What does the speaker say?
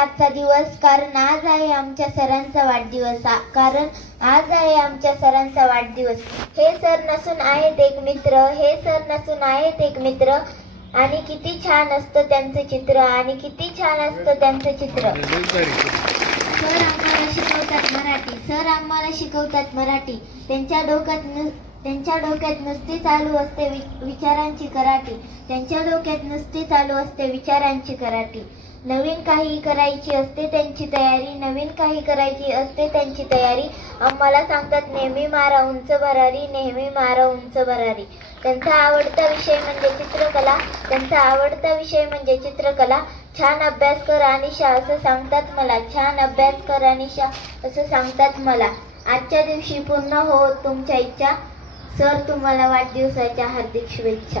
आजचा दिवस, कारण आज आहे आमच्या सरांचा वाढदिवस. हे सर नसून आहेत एक मित्र, आणि किती छान असतं त्यांचं चित्र, सर आम्हाला शिकवतात मराठी. त्यांच्या डोक्यात नुसती चालू असते विचारांची कराटी. नवीन काही करायची असते त्यांची तयारी. आम्हाला सांगतात नेहमी मारा उंच भरारी. त्यांचा आवडता विषय म्हणजे चित्रकला. छान अभ्यास कर अनिशा असं सांगतात मला. आजच्या दिवशी पूर्ण हो तुमच्या इच्छा. सर तुम्हाला वाढदिवसाच्या हार्दिक शुभेच्छा.